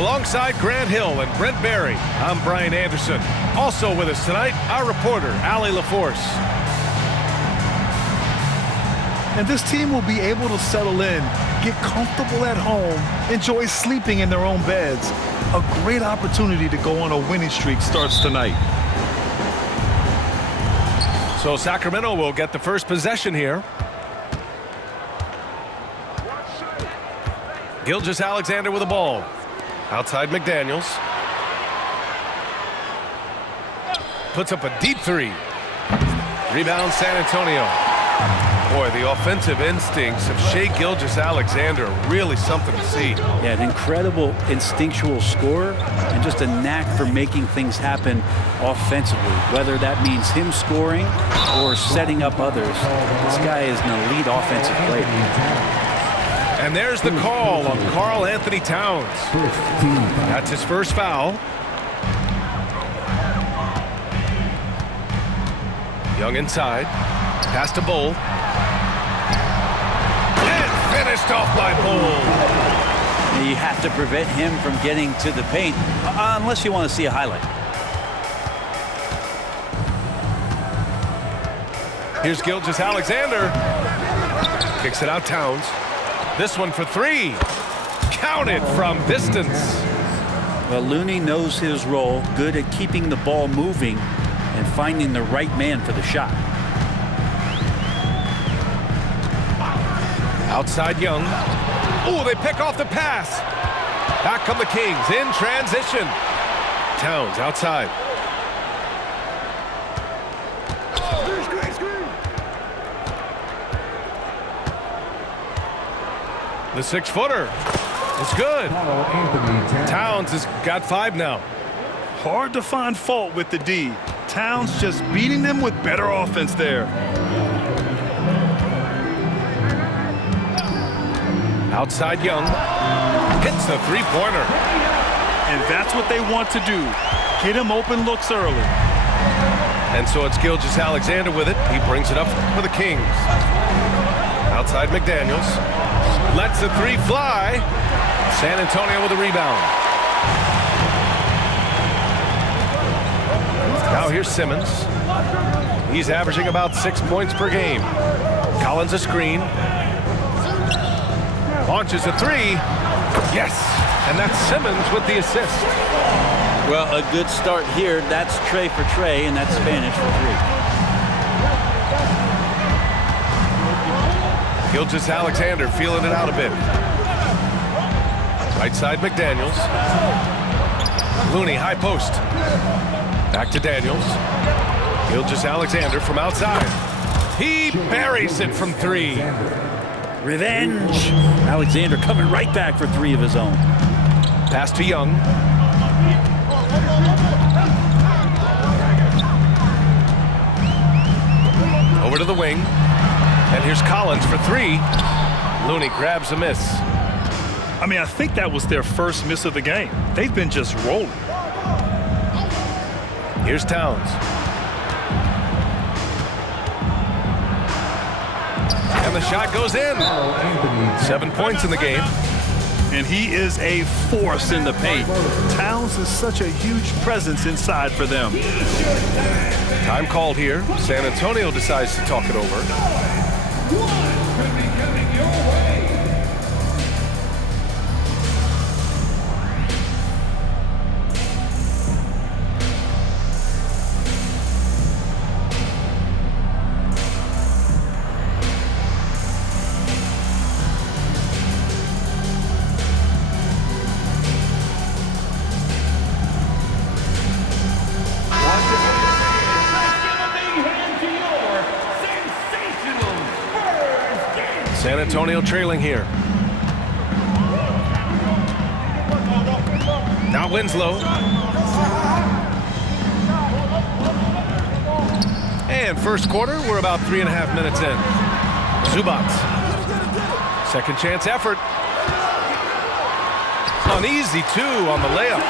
Alongside Grant Hill and Brent Barry, I'm Brian Anderson. Also with us tonight, our reporter, Allie LaForce. And this team will be able to settle in, get comfortable at home, enjoy sleeping in their own beds. A great opportunity to go on a winning streak starts tonight. So Sacramento will get the first possession here. Gilgeous-Alexander with the ball. Outside McDaniels. Puts up a deep three. Rebound San Antonio. Boy, the offensive instincts of Shai Gilgeous-Alexander are really something to see. Yeah, an incredible instinctual scorer and just a knack for making things happen offensively, whether that means him scoring or setting up others. This guy is an elite offensive player. And there's the call on Karl Anthony Towns. That's his first foul. Young inside. Pass to Bull. And finished off by Bull. You have to prevent him from getting to the paint unless you want to see a highlight. Here's Gilgeous-Alexander. Kicks it out Towns. This one for three. Counted from distance. Well, Looney knows his role, good at keeping the ball moving and finding the right man for the shot. Outside Young. Oh, they pick off the pass. Back come the Kings in transition. Towns outside. The 6-footer is good. Towns has got 5 now. Hard to find fault with the D. Towns just beating them with better offense there. Outside Young. Hits the three-pointer. And that's what they want to do. Get him open looks early. And so it's Gilgeous-Alexander with it. He brings it up for the Kings. Outside McDaniels. Lets the three fly. San Antonio with a rebound. Now here's Simmons. He's averaging about 6 points per game. Collins a screen. Launches a three. Yes! And that's Simmons with the assist. Well, a good start here. That's Trey for Trey, and that's Spanish for three. Gilgeous-Alexander feeling it out a bit. Right side McDaniels. Looney high post. Back to Daniels. Gilgeous-Alexander from outside. He buries it from three. Revenge. Alexander coming right back for three of his own. Pass to Young. Over to the wing. And here's Collins for three. Looney grabs a miss. I mean, I think that was their first miss of the game. They've been just rolling. Here's Towns. And the shot goes in. 7 points in the game. And he is a force in the paint. Towns is such a huge presence inside for them. Time called here. San Antonio decides to talk it over. San Antonio trailing here. Now Winslow. And first quarter, we're about 3.5 minutes in. Zubac. Second chance effort. Uneasy, too, on the layup.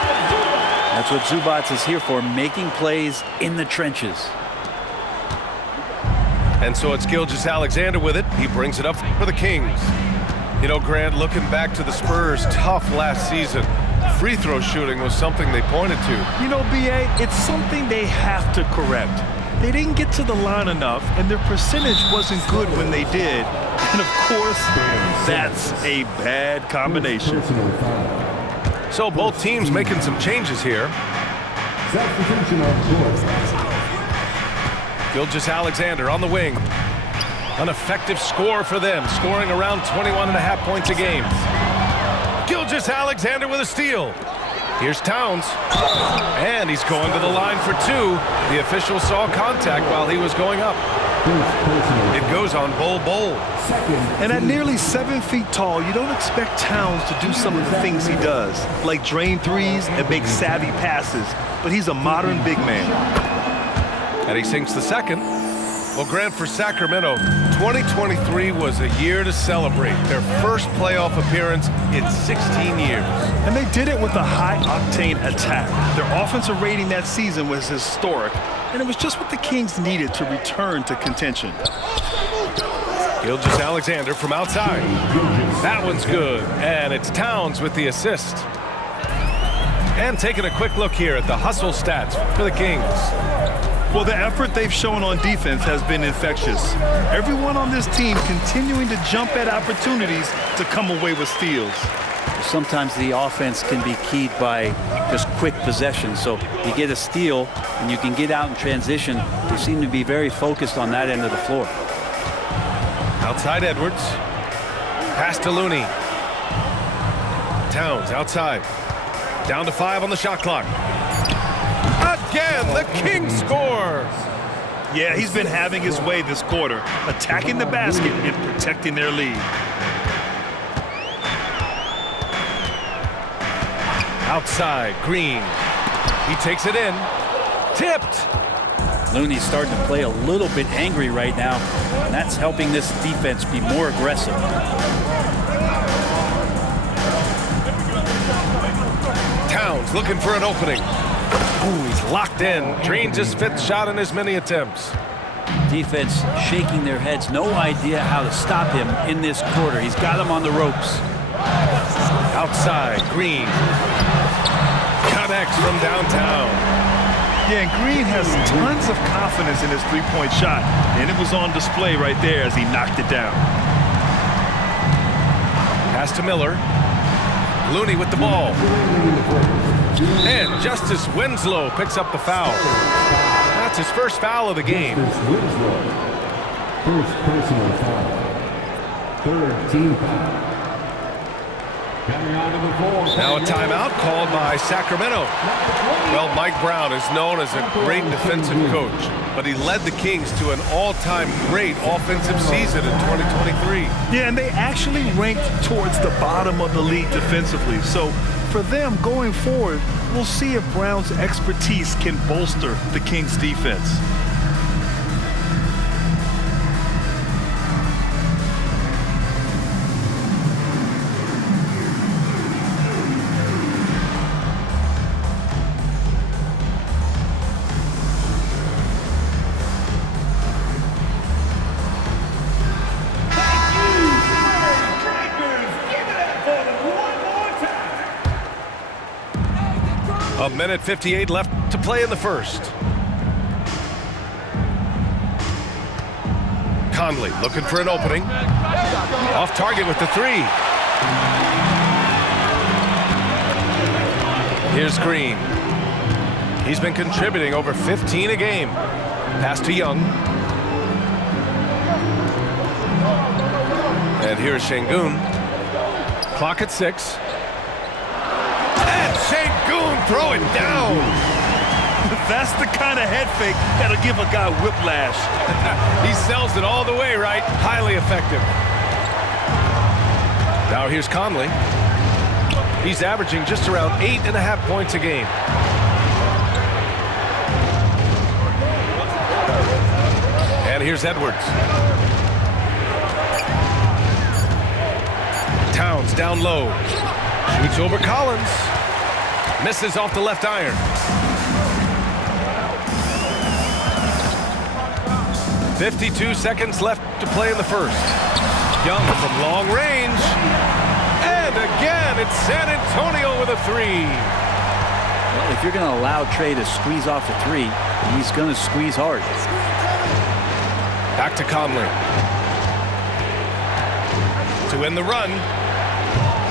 That's what Zubac is here for, making plays in the trenches. And so it's Gilgeous-Alexander with it. He brings it up for the Kings. You know, Grant, looking back to the Spurs' tough last season, free throw shooting was something they pointed to. You know, B.A., it's something they have to correct. They didn't get to the line enough, and their percentage wasn't good when they did. And, of course, that's a bad combination. So both teams making some changes here. Substitution on court. Gilgeous-Alexander on the wing. An effective score for them, scoring around 21.5 points a game. Gilgeous-Alexander with a steal. Here's Towns. And he's going to the line for two. The official saw contact while he was going up. It goes on Bol. And at nearly 7 feet tall, you don't expect Towns to do some of the things he does, like drain threes and make savvy passes. But he's a modern big man. And he sinks the second. Well, Grant, for Sacramento, 2023 was a year to celebrate. Their first playoff appearance in 16 years. And they did it with a high-octane attack. Their offensive rating that season was historic, and it was just what the Kings needed to return to contention. Gilgeous-Alexander from outside. That one's good, and it's Towns with the assist. And taking a quick look here at the hustle stats for the Kings. Well, the effort they've shown on defense has been infectious. Everyone on this team continuing to jump at opportunities to come away with steals. Sometimes the offense can be keyed by just quick possession. So you get a steal and you can get out in transition. They seem to be very focused on that end of the floor. Outside Edwards. Pass to Looney. Towns outside. Down to 5 on the shot clock. Again, the Kings score. Yeah, he's been having his way this quarter, attacking the basket and protecting their lead. Outside, Green. He takes it in. Tipped. Looney's starting to play a little bit angry right now, and that's helping this defense be more aggressive. Towns looking for an opening. Ooh, he's locked in. Drains his 5th shot in as many attempts. Defense shaking their heads. No idea how to stop him in this quarter. He's got him on the ropes. Outside, Green. Connects from downtown. Yeah, and Green has tons of confidence in his three-point shot, and it was on display right there as he knocked it down. Pass to Miller. Looney with the ball. And Justice Winslow picks up the foul. That's his first foul of the game. First personal foul. 3rd team foul. Coming on to the floor. Now a timeout called by Sacramento. Well, Mike Brown is known as a great defensive coach, but he led the Kings to an all-time great offensive season in 2023. Yeah, and they actually ranked towards the bottom of the league defensively. So for them going forward, we'll see if Brown's expertise can bolster the Kings' defense. minute 58 left to play in the first. Conley looking for an opening. Off target with the three. Here's Green. He's been contributing over 15 a game. Pass to Young. And here's Şengün. Clock at 6. And Şengün throw it down. That's the kind of head fake that'll give a guy whiplash. He sells it all the way, right? Highly effective. Now here's Conley. He's averaging just around 8.5 points a game. And here's Edwards. Towns down low. Shoots over Collins. Misses off the left iron. .52 seconds left to play in the first. Young from long range. And again, it's San Antonio with a three. Well, if you're going to allow Trae to squeeze off a three, he's going to squeeze hard. Back to Conley. To end the run.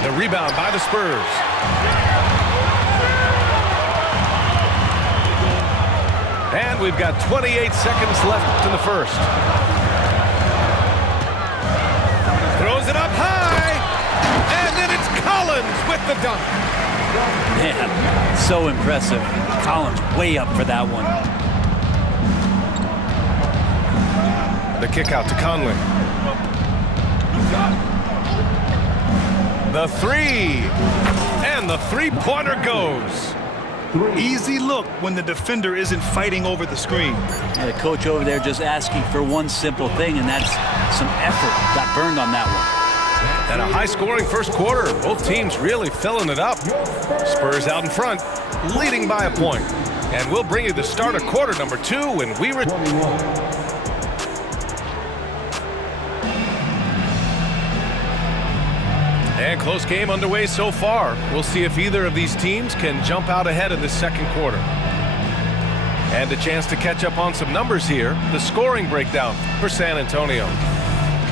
The rebound by the Spurs. And we've got 28 seconds left in the first. Throws it up high. And then it's Collins with the dunk. Man, so impressive. Collins way up for that one. The kick out to Conley. The three. And the three-pointer goes. Easy look when the defender isn't fighting over the screen. Yeah, the coach over there just asking for one simple thing, and that's some effort. Got burned on that one. And a high-scoring first quarter. Both teams really filling it up. Spurs out in front, leading by a point. And we'll bring you the start of quarter number 2 when we return. And close game underway so far. We'll see if either of these teams can jump out ahead in the second quarter. And a chance to catch up on some numbers here. The scoring breakdown for San Antonio.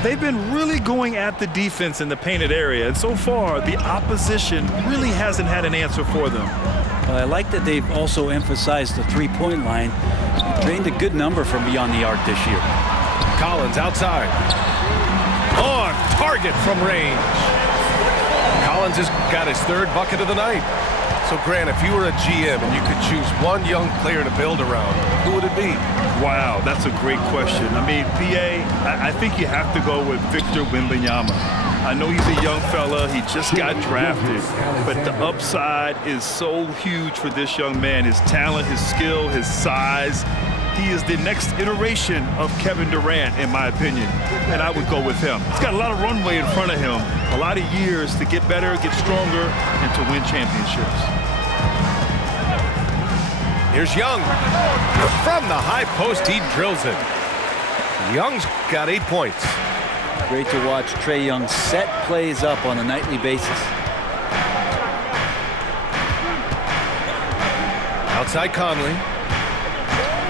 They've been really going at the defense in the painted area, and so far the opposition really hasn't had an answer for them. Well, I like that they've also emphasized the three-point line. Drained a good number from beyond the arc this year. Collins outside. On target from range. Collins has got his third bucket of the night. So, Grant, if you were a GM and you could choose one young player to build around, who would it be? Wow, that's a great question. I mean, PA, I think you have to go with Victor Wembanyama. I know he's a young fella. He just got drafted. But the upside is so huge for this young man. His talent, his skill, his size. He is the next iteration of Kevin Durant, in my opinion. And I would go with him. He's got a lot of runway in front of him. A lot of years to get better, get stronger, and to win championships. Here's Young. From the high post, he drills it. Young's got 8 points. Great to watch Trae Young set plays up on a nightly basis. Outside Conley.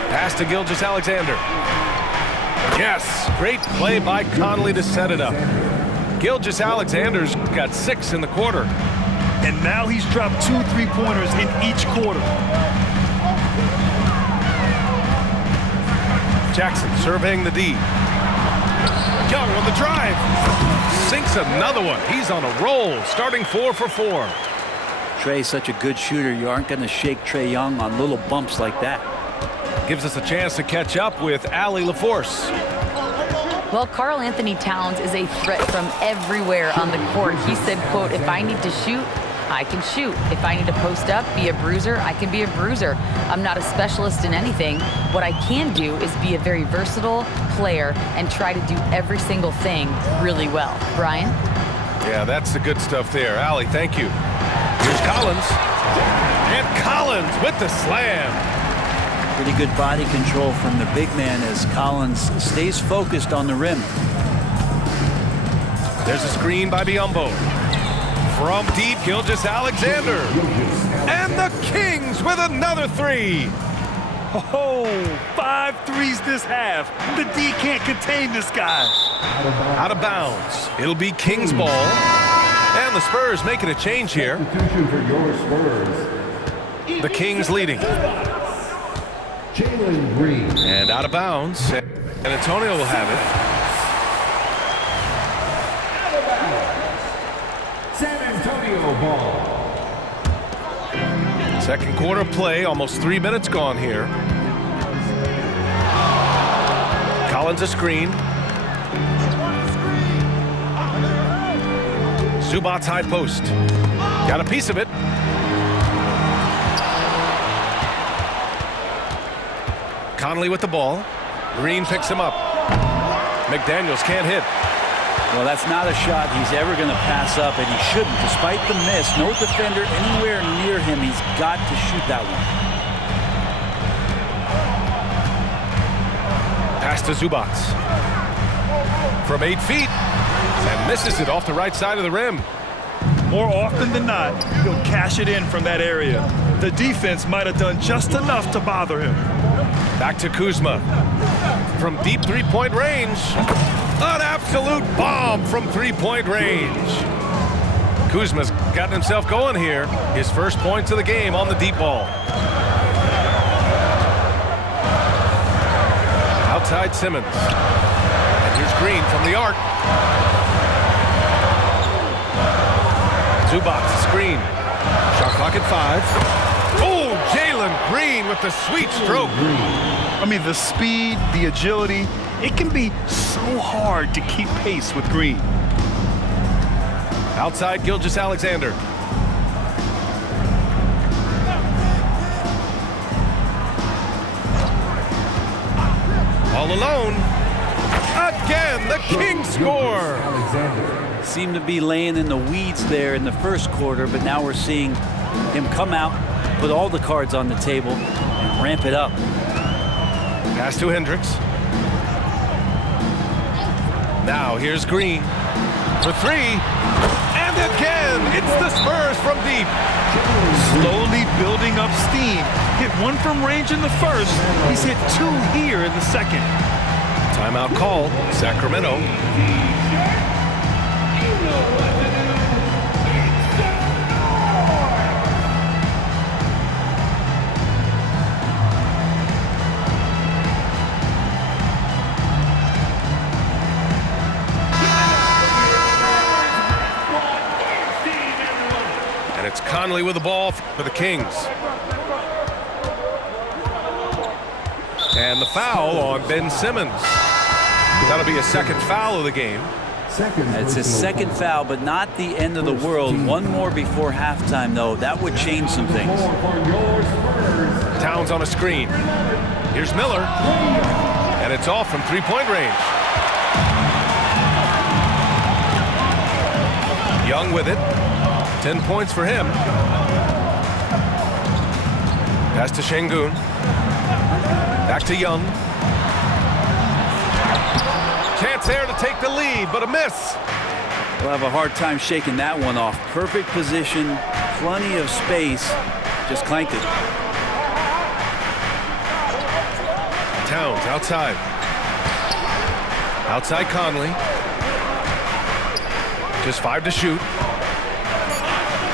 Pass to Gilgeous-Alexander. Yes, great play by Conley to set it up. Gilgeous-Alexander's got 6 in the quarter. And now he's dropped 2 3-pointers in each quarter. Jackson surveying the D. Young on the drive. Sinks another one. He's on a roll, starting 4 for 4. Trae's such a good shooter. You aren't going to shake Trae Young on little bumps like that. Gives us a chance to catch up with Allie LaForce. Well, Karl Anthony Towns is a threat from everywhere on the court. He said, quote, if I need to shoot, I can shoot. If I need to post up, be a bruiser, I can be a bruiser. I'm not a specialist in anything. What I can do is be a very versatile player and try to do every single thing really well. Brian? Yeah, that's the good stuff there. Allie, thank you. Here's Collins. And Collins with the slam. Pretty good body control from the big man as Collins stays focused on the rim. There's a screen by Biyombo. From deep, Gilgeous-Alexander. And the Kings with another three. Oh, 5 threes this half. The D can't contain this guy. Out of bounds. It'll be Kings ball. And the Spurs making a change here. Substitution for your Spurs. The Kings leading. Jalen Green. And out of bounds. San Antonio will have it. San Antonio ball. Second quarter play, almost 3 minutes gone here. Collins a screen. Zubac's high post. Got a piece of it. Conley with the ball. Green picks him up. McDaniels can't hit. Well, that's not a shot he's ever going to pass up, and he shouldn't. Despite the miss, no defender anywhere near him. He's got to shoot that one. Pass to Zubac. From 8 feet. And misses it off the right side of the rim. More often than not, he'll cash it in from that area. The defense might have done just enough to bother him. Back to Kuzma. From deep three-point range. An absolute bomb from three-point range. Kuzma's gotten himself going here. His first points of the game on the deep ball. Outside Simmons. And here's Green from the arc. Zubac screen. Shot clock at 5. Oh, Jalen Green with the sweet stroke. I mean, the speed, the agility, it can be so hard to keep pace with Green. Outside Gilgeous-Alexander. All alone. Again, the Kings score. Seemed to be laying in the weeds there in the first quarter, but now we're seeing him come out, put all the cards on the table, and ramp it up. Pass to Hendricks. Now here's Green for 3. And again, it's the Spurs from deep. Slowly building up steam. Hit 1 from range in the first. He's hit 2 here in the second. Timeout called, Sacramento. It's Conley with the ball for the Kings. And the foul on Ben Simmons. That'll be a second foul of the game. It's his second foul, but not the end of the world. 1 more before halftime, though. That would change some things. Towns on a screen. Here's Miller. And it's off from three-point range. Young with it. 10 points for him. Pass to Şengün. Back to Young. Chance there to take the lead, but a miss. We'll have a hard time shaking that one off. Perfect position, plenty of space. Just clanked it. Towns outside. Outside Conley. Just 5 to shoot.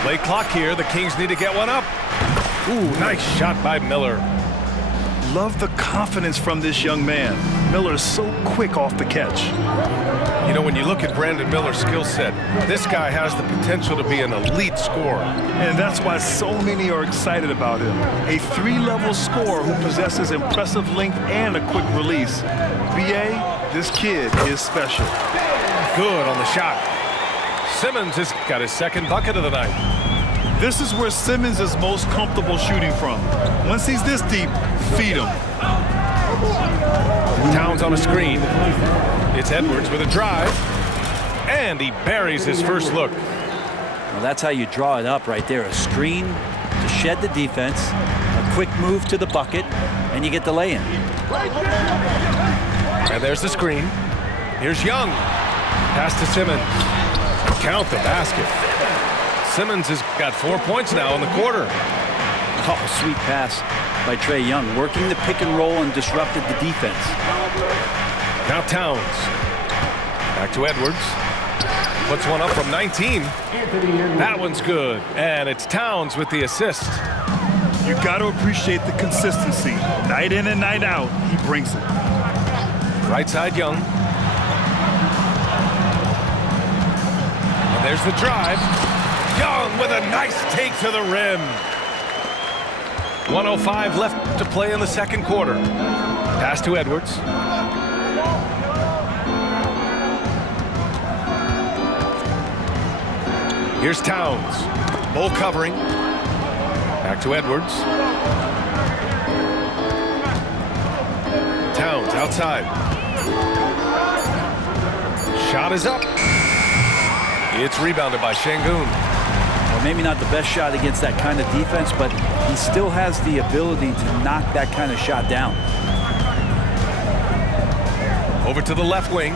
Late clock here. The Kings need to get one up. Ooh, nice shot by Miller. Love the confidence from this young man. Miller's so quick off the catch. You know, when you look at Brandon Miller's skill set, this guy has the potential to be an elite scorer. And that's why so many are excited about him. A 3-level scorer who possesses impressive length and a quick release. BA, this kid is special. Good on the shot. Simmons has got his second bucket of the night. This is where Simmons is most comfortable shooting from. Once he's this deep, feed him. Towns on a screen. It's Edwards with a drive. And he buries his first look. Well, that's how you draw it up right there. A screen to shed the defense, a quick move to the bucket, and you get the lay-in. And there's the screen. Here's Young. Pass to Simmons. Count the basket. Simmons has got 4 points now in the quarter. Oh, sweet pass by Trae Young, working the pick and roll and disrupted the defense. Now Towns. Back to Edwards. Puts one up from 19. That one's good. And it's Towns with the assist. You got to appreciate the consistency. Night in and night out, he brings it. Right side, Young. And there's the drive. Young with a nice take to the rim. 1:05 left to play in the second quarter. Pass to Edwards. Here's Towns. Bull covering. Back to Edwards. Towns outside. Shot is up. It's rebounded by Şengün. Well, maybe not the best shot against that kind of defense, but he still has the ability to knock that kind of shot down. Over to the left wing.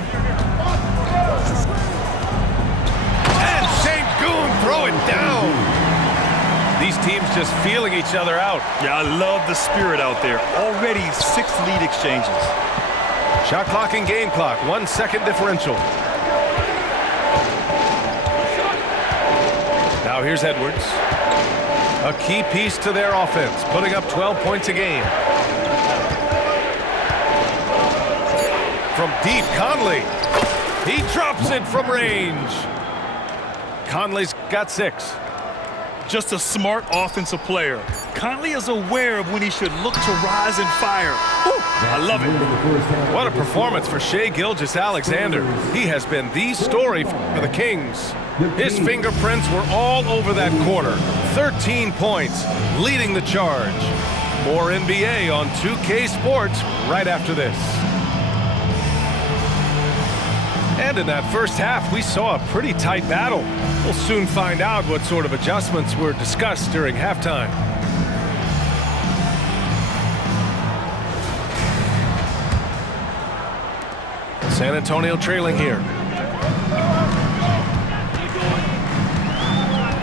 And Şengün throw it down. These teams just feeling each other out. Yeah, I love the spirit out there. Already 6 lead exchanges. Shot clock and game clock. 1 second differential. Now here's Edwards. A key piece to their offense, putting up 12 points a game. From deep, Conley. He drops it from range. Conley's got 6. Just a smart offensive player. Conley is aware of when he should look to rise and fire. Woo, I love it. What a performance for Shai Gilgeous-Alexander. He has been the story for the Kings. His fingerprints were all over that quarter. 13 points, leading the charge. More NBA on 2K Sports right after this. And in that first half, we saw a pretty tight battle. We'll soon find out what sort of adjustments were discussed during halftime. San Antonio trailing here.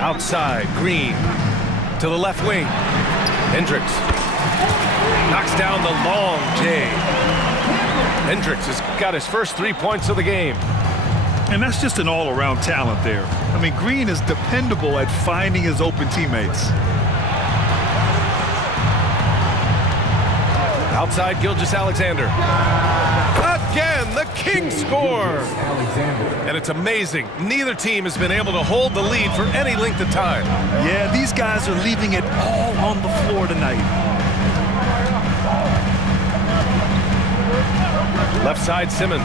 Outside, Green to the left wing. Hendricks knocks down the long J. Hendricks has got his first 3 points of the game. And that's just an all-around talent there. I mean, Green is dependable at finding his open teammates. Outside, Gilgeous-Alexander. Again, the Kings score. And it's amazing. Neither team has been able to hold the lead for any length of time. Yeah, these guys are leaving it all on the floor tonight. Left side, Simmons.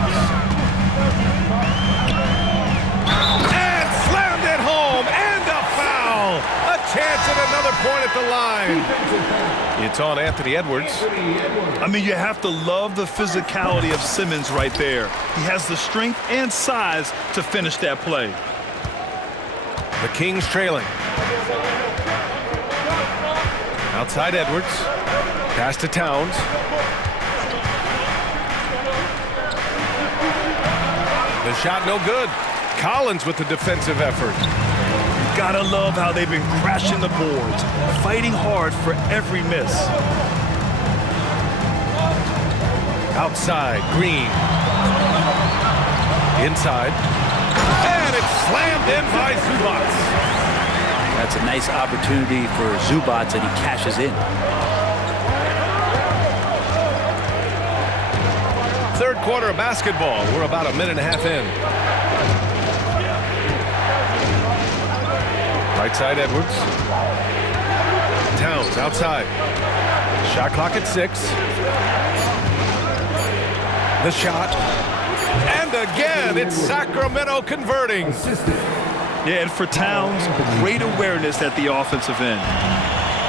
And slammed it home. And a foul. A chance at another point at the line. It's on Anthony Edwards. I mean, you have to love the physicality of Simmons right there. He has the strength and size to finish that play. The Kings trailing. Outside Edwards. Pass to Towns. The shot no good. Collins with the defensive effort. You gotta love how they've been crashing the boards, fighting hard for every miss. Outside, Green. Inside. And it's slammed in by Zubac. That's a nice opportunity for Zubac, and he cashes in. Third quarter of basketball. We're about a minute and a half in. Right side, Edwards. Towns outside. Shot clock at 6. The shot. And again, it's Sacramento converting. Yeah, and for Towns, great awareness at the offensive end.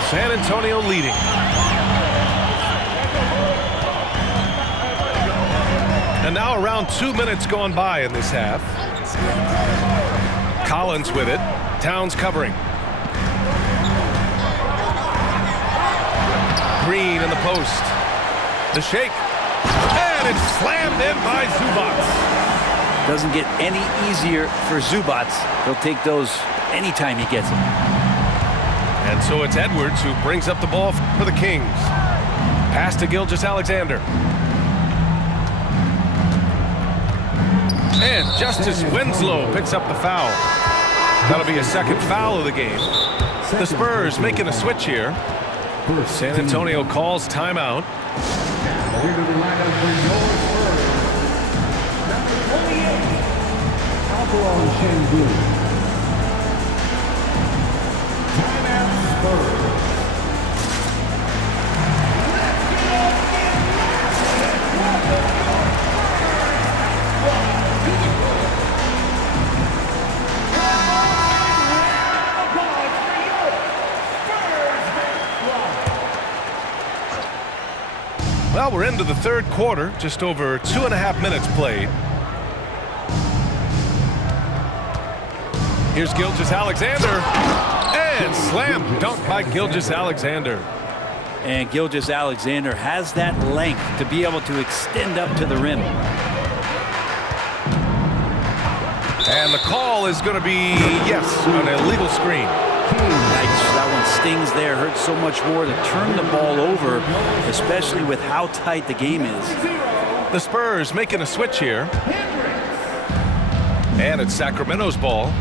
San Antonio leading. And now around 2 minutes gone by in this half. Collins with it. Towns covering. Green in the post. The shake. And it's slammed in by Zubac. Doesn't get any easier for Zubats. He'll take those anytime he gets them. And so it's Edwards who brings up the ball for the Kings. Pass to Gilgeous-Alexander. And Justice Winslow picks up the foul. That'll be a second foul of the game. The Spurs making a switch here. San Antonio calls timeout. Here to the lineup for your Spurs, number 28, Alcohol Shengu. Timeout Spurs. Well, we're into the third quarter, just over 2.5 minutes played. Here's Gilgeous-Alexander, and slam dunk by Gilgeous-Alexander. And Gilgeous-Alexander has that length to be able to extend up to the rim. And the call is going to be, yes, an illegal screen. Yikes, that one stings there. Hurts so much more to turn the ball over, especially with how tight the game is. The Spurs making a switch here. And it's Sacramento's ball.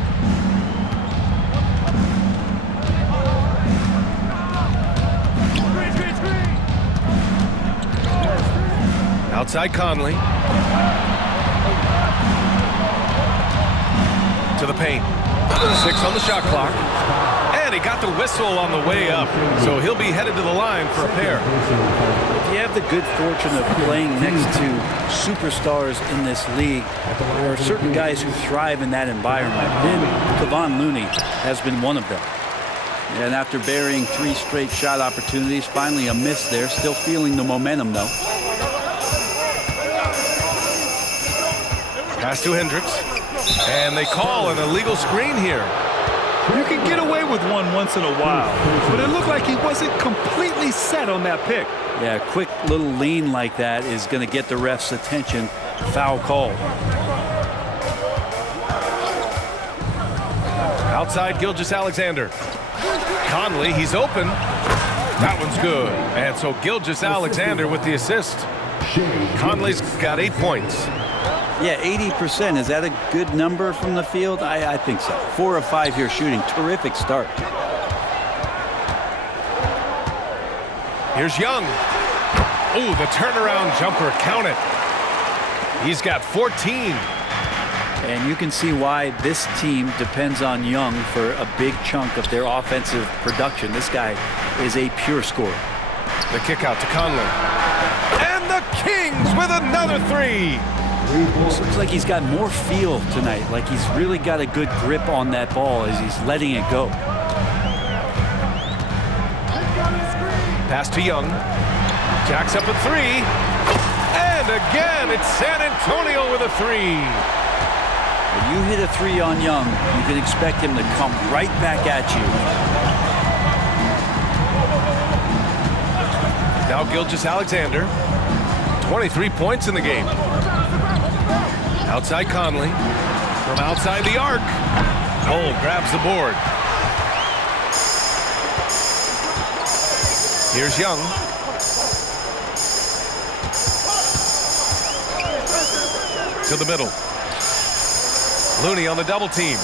Outside Conley. To the paint. 6 on the shot clock. And he got the whistle on the way up. So he'll be headed to the line for a pair. If you have the good fortune of playing next to superstars in this league, there are certain guys who thrive in that environment. And Kevon Looney has been one of them. And after burying 3 straight shot opportunities, finally a miss there. Still feeling the momentum, though. Pass to Hendricks. And they call an illegal screen here. You can get away with one once in a while, but it looked like he wasn't completely set on that pick. Yeah, a quick little lean like that is going to get the ref's attention. Foul call. Outside Gilgeous-Alexander. Conley, he's open. That one's good. And so Gilgeous-Alexander with the assist. Conley's got 8 points. Yeah, 80%. Is that a good number from the field? I think so. 4 of 5 here shooting. Terrific start. Here's Young. Oh, the turnaround jumper. Count it. He's got 14. And you can see why this team depends on Young for a big chunk of their offensive production. This guy is a pure scorer. The kick out to Conley. And the Kings with another 3. Looks like he's got more feel tonight, like he's really got a good grip on that ball as he's letting it go. Pass to Young. Jacks up a 3. And again, it's San Antonio with a 3. When you hit a 3 on Young, you can expect him to come right back at you. Now Gilgeous-Alexander. 23 points in the game. Outside Conley. From outside the arc. Cole grabs the board. Here's Young. To the middle. Looney on the double team.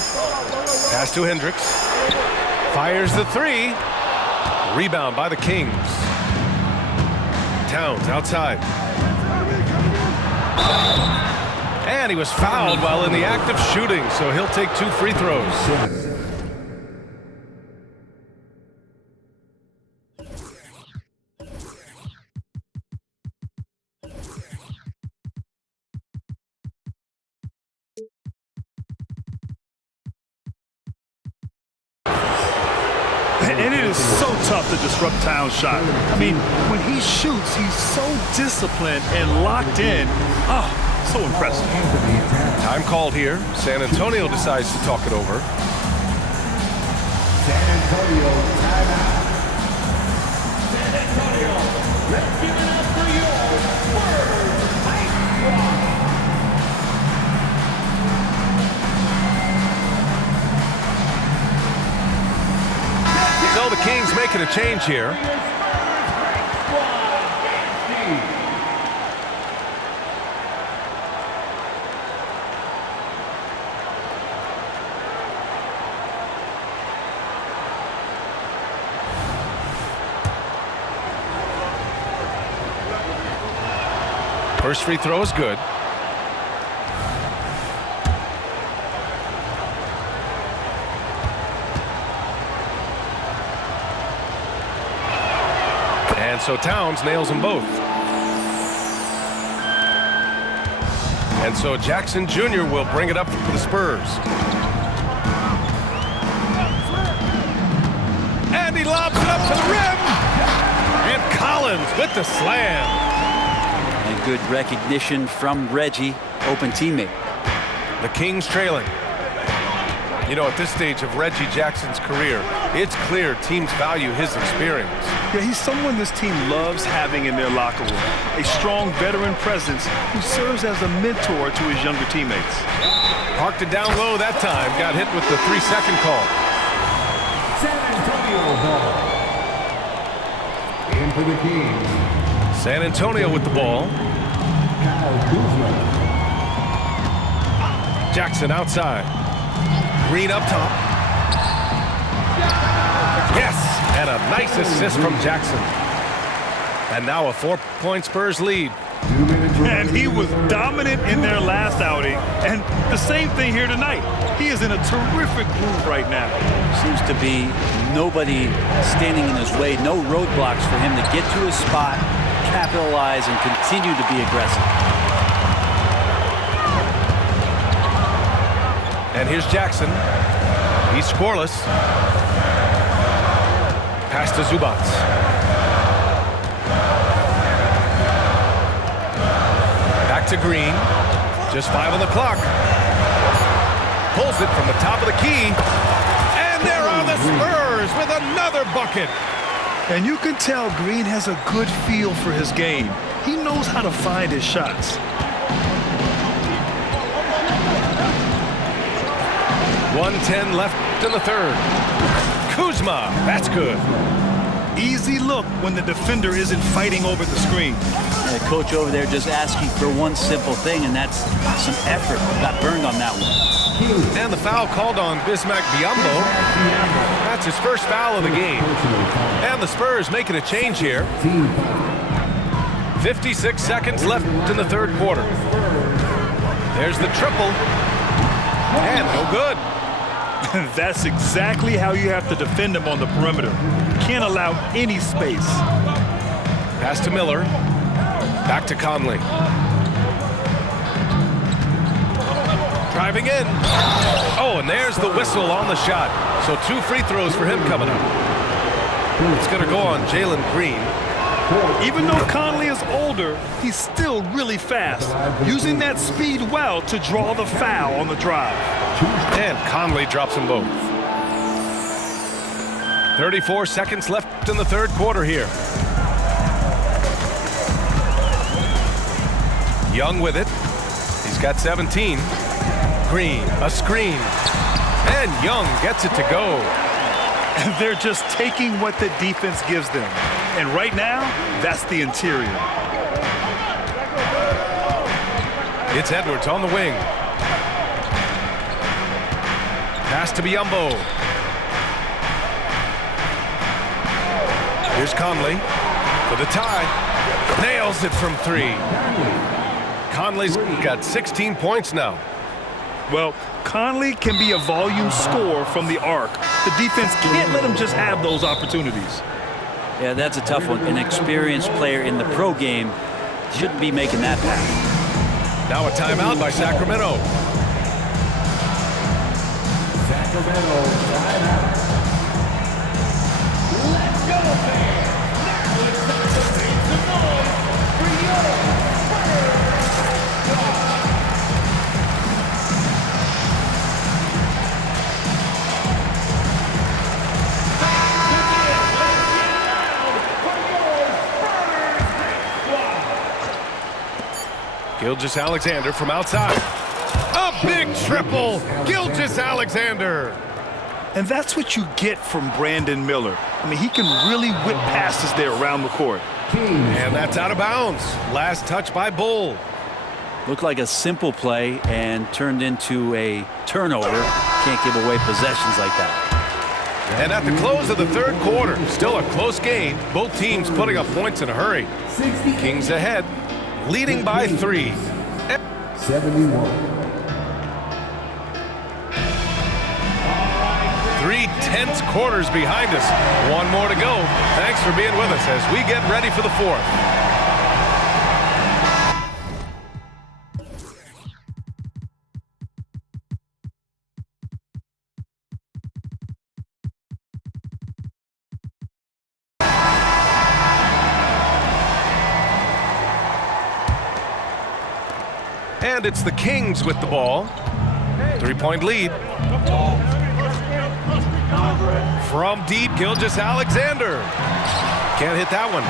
Pass to Hendricks. Fires the 3. Rebound by the Kings. Towns outside. And he was fouled while in the act of shooting, so he'll take 2 free throws. And it is so tough to disrupt Towns' shot. I mean, when he shoots, he's so disciplined and locked in. Oh, so impressive. Time called here. San Antonio decides to talk it over. San Antonio timeout. San Antonio, let's give it up for your Spurs. So the Kings making a change here. First free throw is good. And so Towns nails them both. And so Jackson Jr. will bring it up for the Spurs. And he lobs it up to the rim. And Collins with the slam. And good recognition from Reggie, open teammate. The Kings trailing. You know, at this stage of Reggie Jackson's career, it's clear teams value his experience. Yeah, he's someone this team loves having in their locker room. A strong veteran presence who serves as a mentor to his younger teammates. Parked it down low that time. Got hit with the 3-second call. San Antonio ball. In for the Kings. San Antonio with the ball. Jackson outside. Green up top. Yes! And a nice assist from Jackson. And now a 4-point Spurs lead. And he was dominant in their last outing. And the same thing here tonight. He is in a terrific groove right now. Seems to be nobody standing in his way, no roadblocks for him to get to his spot, capitalize, and continue to be aggressive. And here's Jackson. He's scoreless. Pass to Zubac. Back to Green. Just 5 on the clock. Pulls it from the top of the key. And there are the Spurs with another bucket. And you can tell Green has a good feel for his game. He knows how to find his shots. 1:10 left in the third. Kuzma, that's good. Easy look when the defender isn't fighting over the screen. The coach over there just asking for one simple thing, and that's some effort. Got burned on that one. And the foul called on Bismack Biyombo. That's his first foul of the game. And the Spurs making a change here. 56 seconds left in the third quarter. There's the triple. And no good. That's exactly how you have to defend him on the perimeter. Can't allow any space. Pass to Miller. Back to Conley. Driving in. Oh, and there's the whistle on the shot. So 2 free throws for him coming up. It's going to go on Jalen Green. Even though Conley is older, he's still really fast, using that speed well to draw the foul on the drive. And Conley drops them both. 34 seconds left in the third quarter here. Young with it. He's got 17. Green, a screen. And Young gets it to go. And they're just taking what the defense gives them. And right now, that's the interior. It's Edwards on the wing. Pass to Biyombo. Here's Conley for the tie. Nails it from 3. Conley's got 16 points now. Well, Conley can be a volume scorer from the arc. The defense can't let him just have those opportunities. Yeah, that's a tough one. An experienced player in the pro game shouldn't be making that pass. Now a timeout by Sacramento. Sacramento timeout. Let's go, fans. Now it's time to make some noise for your Gilgeous-Alexander from outside. A big triple. Gilgeous-Alexander. And that's what you get from Brandon Miller. I mean, he can really whip passes there around the court. And that's out of bounds. Last touch by Bull. Looked like a simple play and turned into a turnover. Can't give away possessions like that. And at the close of the third quarter, still a close game. Both teams putting up points in a hurry. Kings ahead, leading by 3. 71. 3 tense quarters behind us. One more to go. Thanks for being with us as we get ready for the fourth. And it's the Kings with the ball. 3-point lead. From deep, Gilgeous-Alexander. Can't hit that one.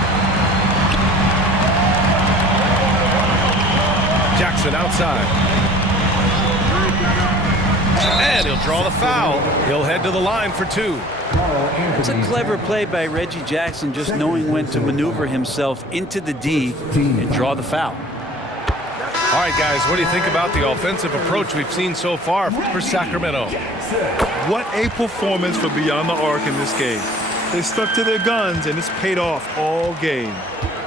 Jackson outside. And he'll draw the foul. He'll head to the line for 2. It's a clever play by Reggie Jackson, just knowing when to maneuver himself into the D and draw the foul. All right, guys, what do you think about the offensive approach we've seen so far for Sacramento? What a performance for Beyond the Arc in this game. They stuck to their guns, and it's paid off all game.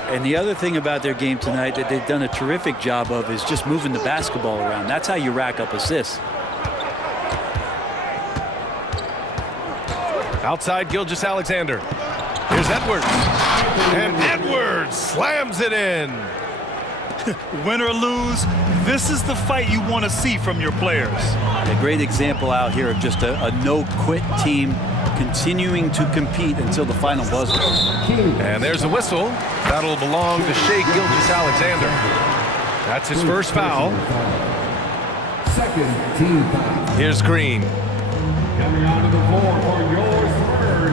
And the other thing about their game tonight that they've done a terrific job of is just moving the basketball around. That's how you rack up assists. Outside Gilgeous-Alexander. Here's Edwards. And Edwards slams it in. Win or lose, this is the fight you want to see from your players. A great example out here of just a no-quit team continuing to compete until the final buzzer. And there's a whistle. That'll belong to Shai Gilgeous-Alexander. That's his first foul. Second team foul. Here's Green. Coming onto the floor for your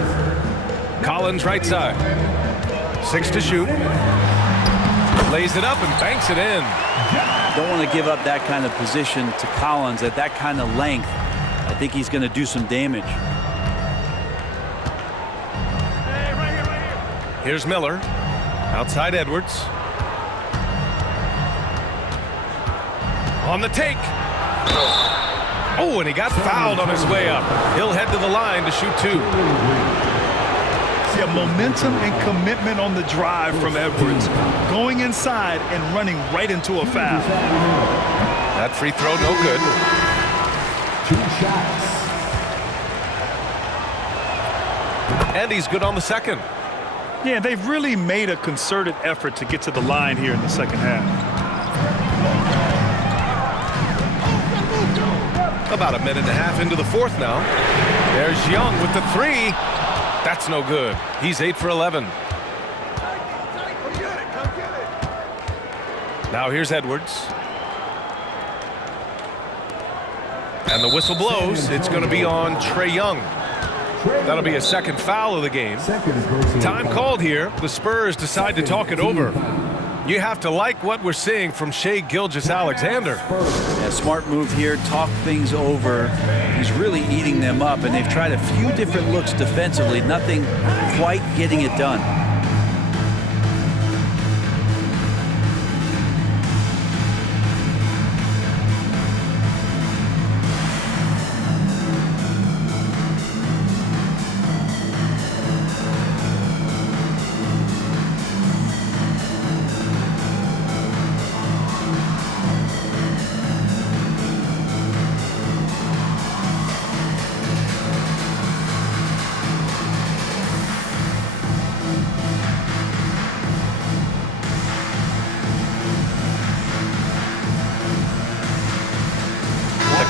Spurs. Collins right side. 6 to shoot. Lays it up and banks it in. Don't want to give up that kind of position to Collins at that kind of length. I think he's going to do some damage. Here's Miller. Outside Edwards. On the take. Oh, and he got fouled on his way up. He'll head to the line to shoot 2. See, a momentum and commitment on the drive from Edwards. Going inside and running right into a foul. That free throw no good. 2 shots. And he's good on the second. Yeah, they've really made a concerted effort to get to the line here in the second half. About a minute and a half into the fourth now. There's Young with the 3. That's no good. He's 8 for 11. Now here's Edwards. And the whistle blows. It's going to be on Trae Young. That'll be a second foul of the game. Time called here. The Spurs decide to talk it over. You have to like what we're seeing from Shai Gilgeous-Alexander. Yeah, smart move here. Talk things over. He's really eating them up, and they've tried a few different looks defensively. Nothing quite getting it done.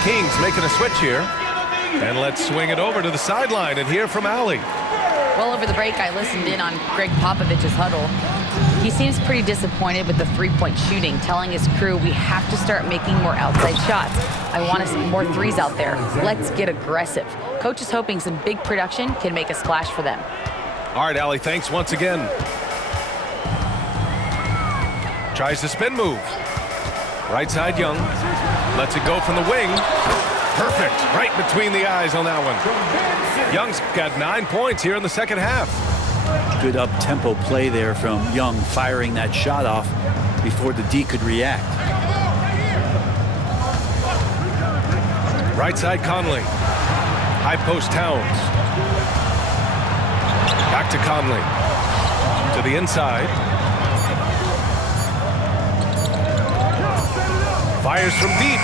Kings making a switch here. And let's swing it over to the sideline and hear from Allie. Well, over the break, I listened in on Greg Popovich's huddle. He seems pretty disappointed with the three-point shooting, telling his crew, we have to start making more outside shots. I want to see more threes out there. Let's get aggressive. Coach is hoping some big production can make a splash for them. All right, Allie, thanks once again. Tries the spin move. Right side, Young. Lets it go from the wing. Perfect. Right between the eyes on that one. Young's got 9 points here in the second half. Good up-tempo play there from Young, firing that shot off before the D could react. Right side Conley. High post Towns. Back to Conley. To the inside. Fires from deep.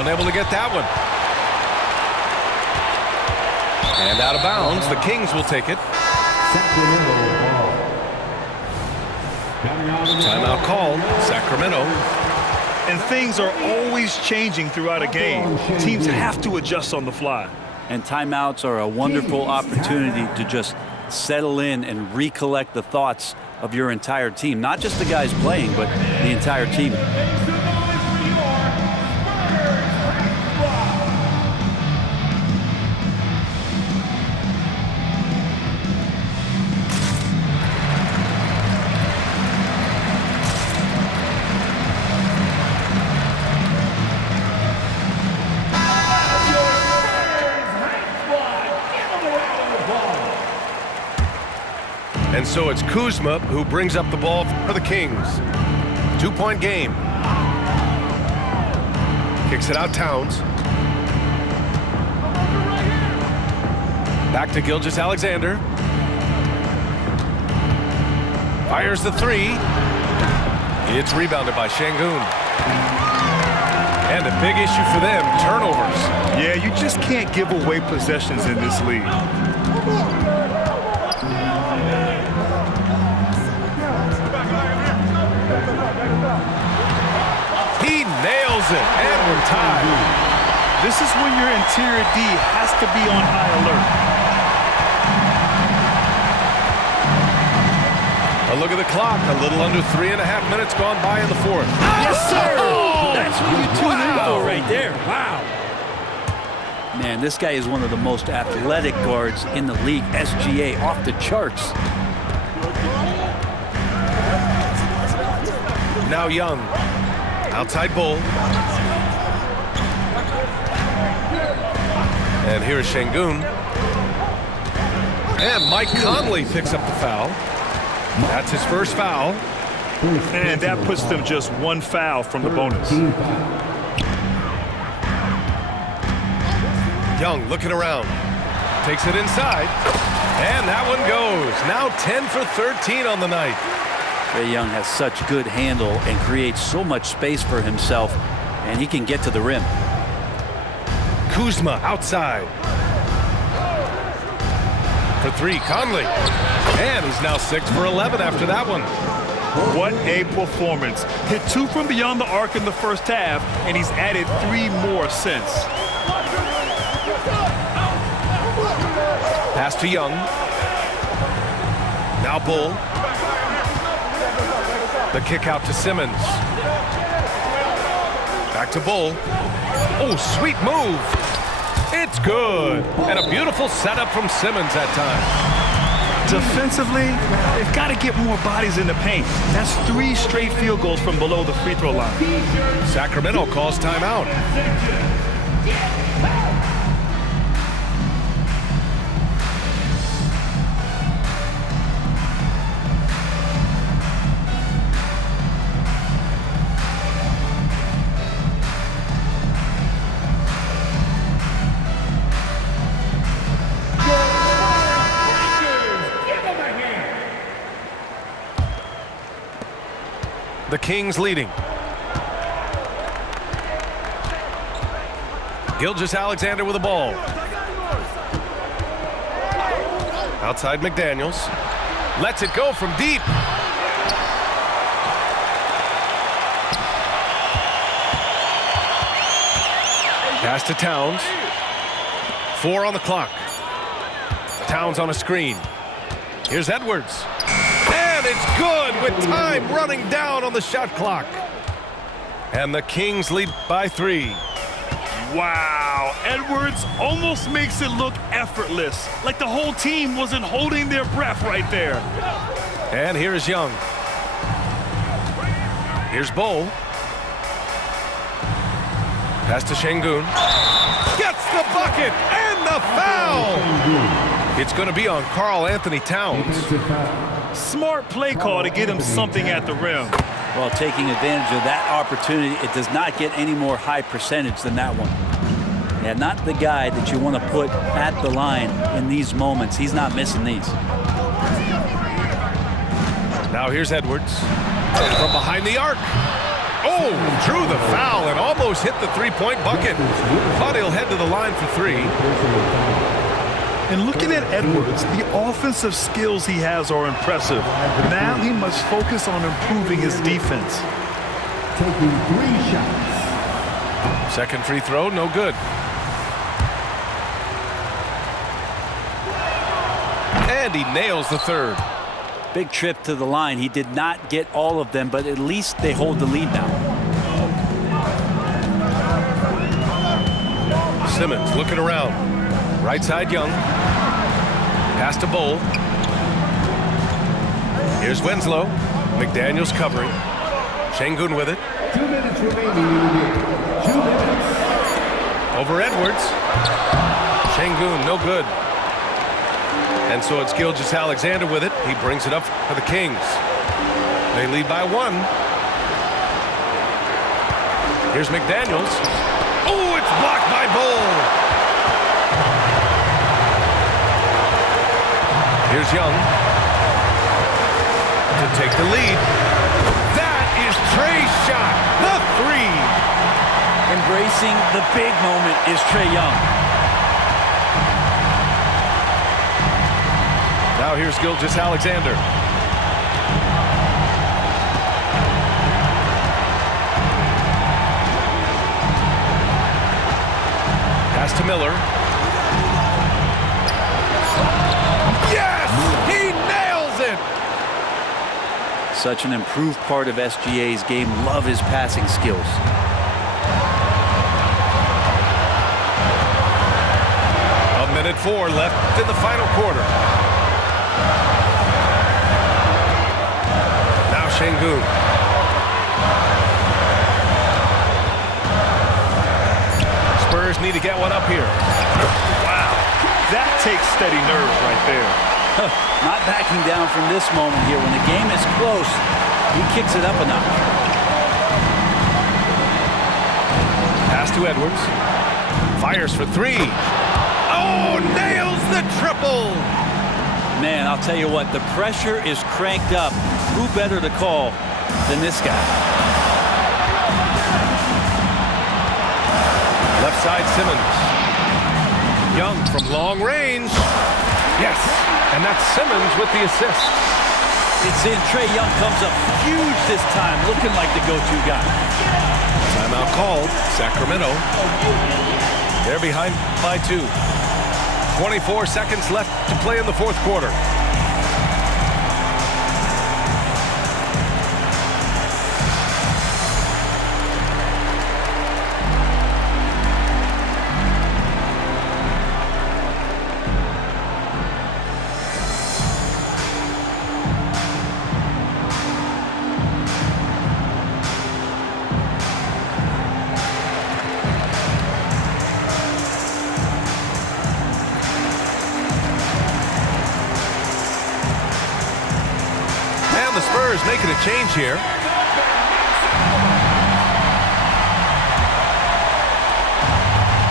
Unable to get that one. And out of bounds. The Kings will take it. Timeout called. Sacramento. And things are always changing throughout a game. Teams have to adjust on the fly. And timeouts are a wonderful opportunity to just settle in and recollect the thoughts of your entire team. Not just the guys playing, but the entire team. And so it's Kuzma who brings up the ball for the Kings. 2-point game. Kicks it out Towns. Back to Gilgeous-Alexander. Fires the three. It's rebounded by Şengün. And a big issue for them, turnovers. Yeah, you just can't give away possessions in this league. He nails it, and we're tied. This is when your interior D has to be on high alert. A look at the clock, a little under 3.5 minutes gone by in the fourth. Yes, sir! That's what you tune in for right there. Wow. Man, this guy is one of the most athletic guards in the league. SGA off the charts. Now Young. Outside Bull. And here's Şengün. And Mike Conley picks up the foul. That's his first foul. And that puts them just one foul from the bonus. Young looking around. Takes it inside. And that one goes. Now 10 for 13 on the night. Trae Young has such good handle and creates so much space for himself, and he can get to the rim. Kuzma outside. For three, Conley. And he's now 6 for 11 after that one. What a performance. Hit 2 from beyond the arc in the first half, and he's added 3 more since. Pass to Young. Now Bull. The kick out to Simmons. Back to Bull. Oh, sweet move. It's good. And a beautiful setup from Simmons that time. Defensively, they've got to get more bodies in the paint. That's 3 straight field goals from below the free throw line. Sacramento calls timeout. The Kings leading. Gilgeous-Alexander with the ball. Outside McDaniels. Lets it go from deep. Pass to Towns. 4 on the clock. Towns on a screen. Here's Edwards. And it's good with time running down on the shot clock. And the Kings lead by 3. Wow, Edwards almost makes it look effortless, like the whole team wasn't holding their breath right there. And here's Young. Here's Bull. Pass to Şengün. Gets the bucket and the foul. foul! It's going to be on Karl Anthony Towns. Smart play call to get him something at the rim. Well, taking advantage of that opportunity, it does not get any more high percentage than that one. Yeah, not the guy that you want to put at the line in these moments. He's not missing these. Now here's Edwards from behind the arc. Oh, drew the foul and almost hit the three-point bucket. But he'll head to the line for three. And looking at Edwards, the offensive skills he has are impressive. Now he must focus on improving his defense. Taking 3 shots. Second free throw, no good. And he nails the third. Big trip to the line. He did not get all of them, but at least they hold the lead now. Simmons looking around. Right side, Young. Pass to Bowl. Here's Winslow. McDaniels covering. Şengün with it. 2 minutes remaining in the game. 2 minutes. Over Edwards. Şengün, no good. And so it's Gilgeous-Alexander with it. He brings it up for the Kings. They lead by 1. Here's McDaniels. Oh, it's blocked by Bowl. Here's Young to take the lead. That is Trey's shot, the 3. Embracing the big moment is Trae Young. Now here's Gilgeous-Alexander. Pass to Miller. Yes! He nails it! Such an improved part of SGA's game. Love his passing skills. A minute 4 left in the final quarter. Now Şengün. Spurs need to get one up here. Wow, that takes steady nerves right there. Not backing down from this moment here. When the game is close, he kicks it up a notch. Pass to Edwards. Fires for 3. Oh, nails the triple! Man, I'll tell you what, the pressure is cranked up. Who better to call than this guy? Left side, Simmons. Young from long range. Yes, and that's Simmons with the assist. It's in. Trae Young comes up huge this time, looking like the go-to guy. Timeout called. Sacramento. They're behind by 2. 24 seconds left to play in the fourth quarter. The Spurs making a change here.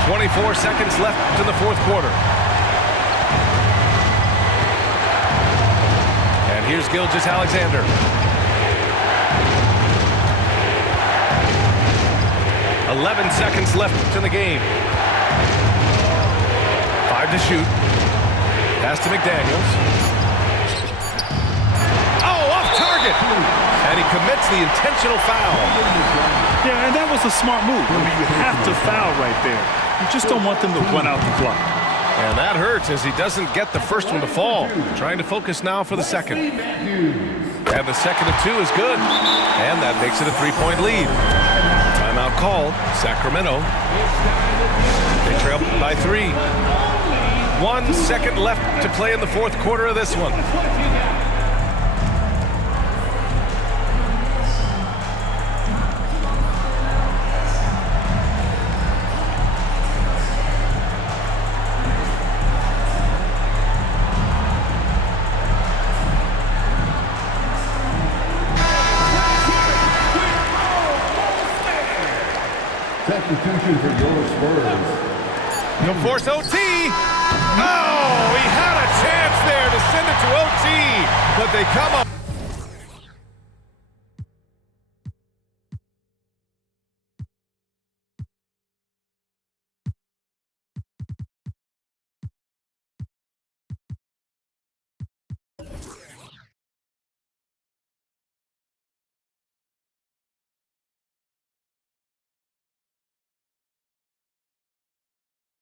"24 seconds left in the fourth quarter. And here's Gilgeous-Alexander. "11 seconds left in the game. 5 to shoot. Pass to McDaniels. And he commits the intentional foul. Yeah, and that was a smart move. I mean, you have to foul right there. You just don't want them to run out the clock. And that hurts as he doesn't get the first one to fall. Trying to focus now for the second. And the second of 2 is good. And that makes it a 3-point lead. Timeout called. Sacramento. They trail by 3. 1 second left to play in the fourth quarter of this one. substitution for your Spurs. He'll force OT. Oh, he had a chance there to send it to OT, but they come up.